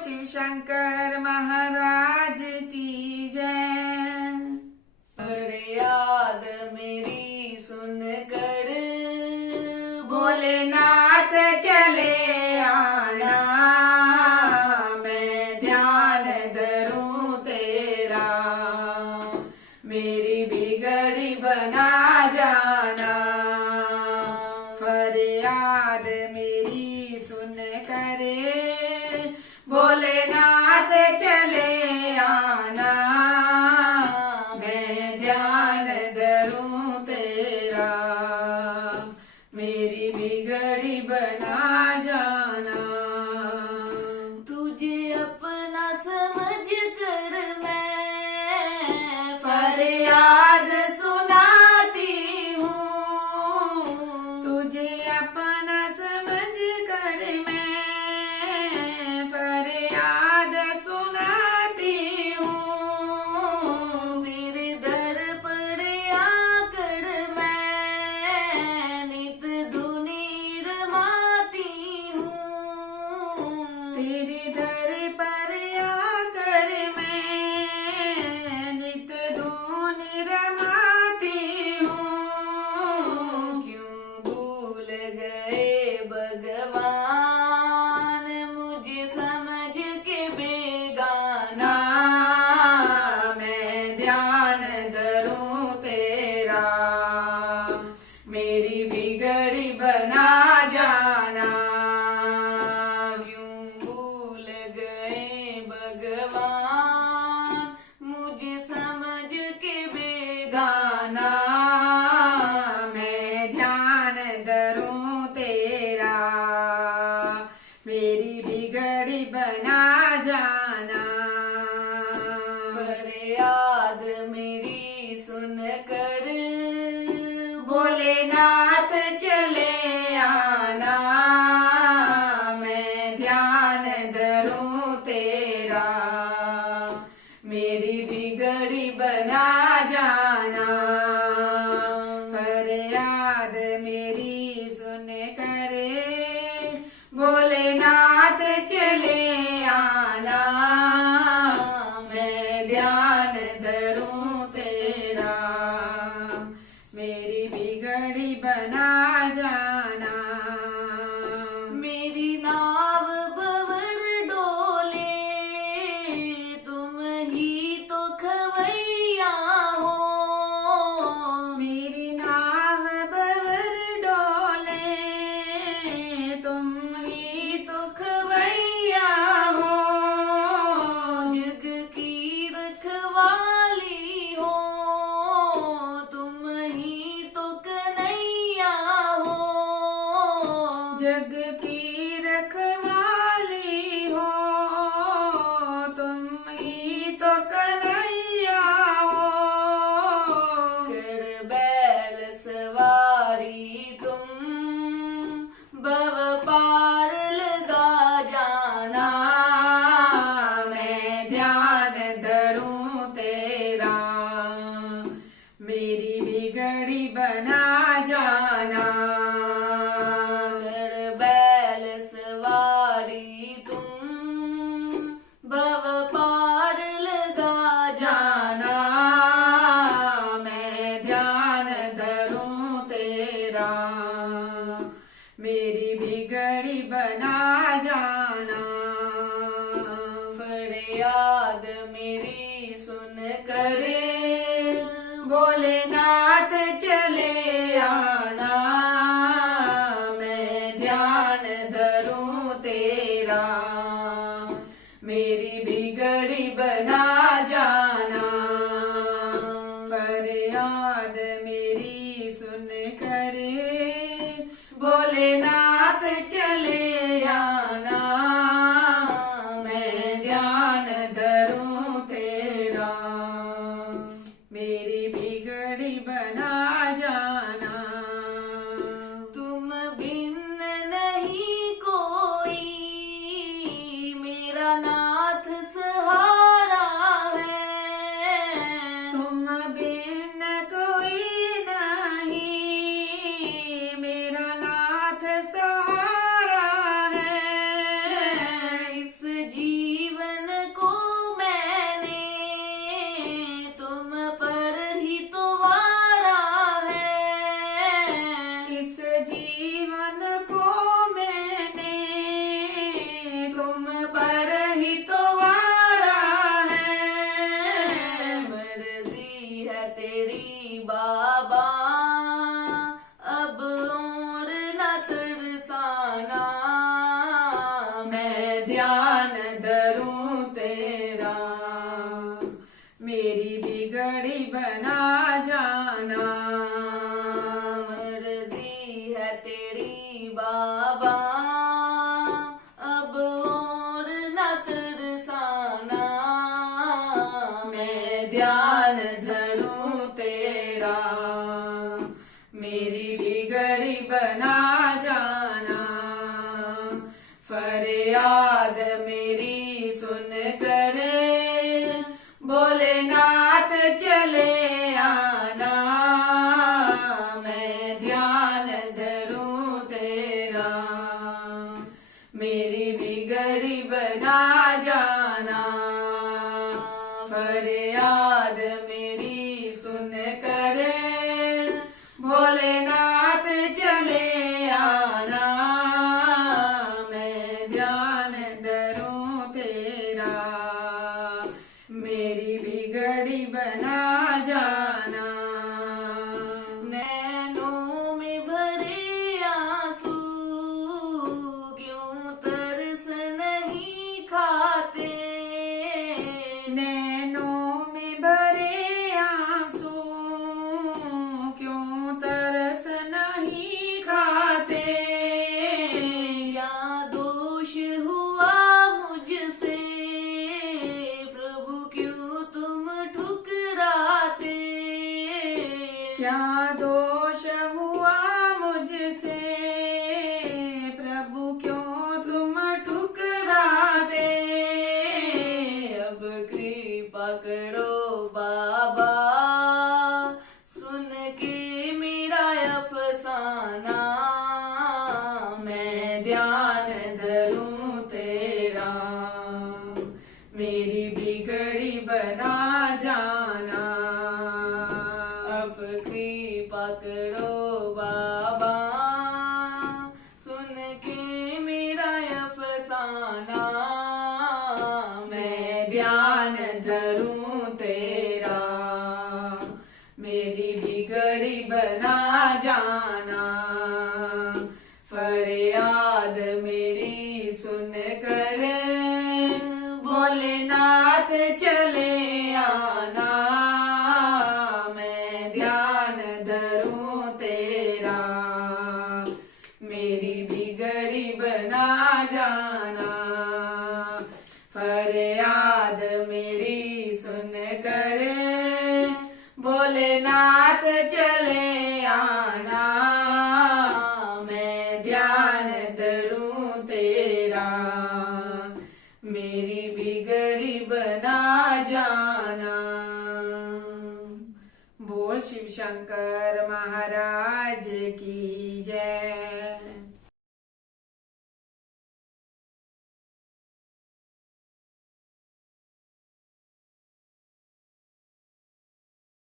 शिव शंकर महाराज की जय। फरियाद मेरी सुन कर भोलेनाथ चले आना, मैं ध्यान धरूं तेरा, मेरी बिगड़ी बना जाना। फरियाद मेरी सुन करे भोलेनाथ चले आना, मैं ध्यान धरूं तेरा, मेरी बिगड़ी बना जाना। तुझे अपना समझ कर मैं फरियाद सुनाती हूँ, तुझे अपना समझ कर मैं फरियाद सुनाती हूँ। तेरे दर पर आकर मैं नित धुनी रमाती हूँ। तेरे दर पर आकर मैं नित धून रमाती हूँ। क्यों भूल गए भगवान मुझे समझ के बेगाना। ना मैं ध्यान धरूं तेरा, मेरी बिगड़ी बना जाना। क्यों भूल गए भगवान मुझे समझ के बेगाना। गाना मैं ध्यान धरूं तेरा, मेरी बिगड़ी बना जाना। फरियाद मेरी सुन कर भोलेनाथ चले आना, मैं ध्यान धरूं तेरा, मेरी बिगड़ी बना जाना। फरियाद मेरी सुन करे भोलेनाथ चले आना, मैं ध्यान धरूं तेरा, मेरी बिगड़ी बना जाना। मेरी नाव भंवर डोले तुम ही तो खवैया हो। मेरी नाव भंवर डोले तुम ही तो खवैया हो। जग की रखवाली हो तुम ही तो कन्हैया हो। जग की रखवाली हो तुम ही तो कन्हैया हो। कर बैल सवारी तुम भव पार लगा जाना। ना मैं ध्यान धरूं तेरा, मेरी बिगड़ी बना जाना। कर बैल सवारी तुम भव पार लगा जाना। जाना मैं ध्यान धरूं तेरा, मेरी बिगड़ी बना जाना। फरियाद मेरी सुन कर करे भोलेनाथ चले आना, मैं ध्यान धरूं तेरा, मेरी बिगड़ी बना जाना। फरियाद मेरी सुन करे भोलेनाथ चले आना, मैं ध्यान धरूं तेरा, मेरी बिगड़ी बना जाना। तुम भिन्न नहीं कोई मेरा नाथ सहारा है। तुम बिन कोई नहीं मेरा नाथ सहारा है। इस जीवन तेरी बाबा, अब और न तरसाना। मैं ध्यान धरूं तेरा, मेरी बिगड़ी बना जाना। फरियाद मेरी सुन कर भोलेनाथ चले आना। मैं ध्यान धरूं तेरा, मेरी बिगड़ी बना जाना। फरियाद मेरी सुन कर भोलेनाथ चले आना। मैं ध्यान धरूं तेरा, मेरी बिगड़ी बना जाना। नैनों में भरे आंसू क्यों तरस नहीं खाते। नैनों में भरे आंसू क्यों तरस नहीं खाते। क्या दोष हुआ मुझसे प्रभु, क्यों तुम ठुकराते। क्या दोष हुआ मुझसे प्रभु, क्यों तुम ठुकराते। अब कृपा करो बाबा, सुन के मेरा अफसाना। मैं ध्यान धरूं तेरा, मेरी बिगड़ी बना जाना। अब कृपा करो बाबा, सुन के मेरा अफसाना। मैं ध्यान धरूं तेरा, मेरी बिगड़ी बना जाना। फरियाद मेरी सुन कर भोलेनाथ चले आना। मैं ध्यान धरूं तेरा, मेरी बिगड़ी बना जाना। फरियाद मेरी सुन कर भोलेनाथ चले आना। मैं ध्यान धरूं तेरा, मेरी बिगड़ी बना जाना। बोल शिव शंकर महाराज की जय।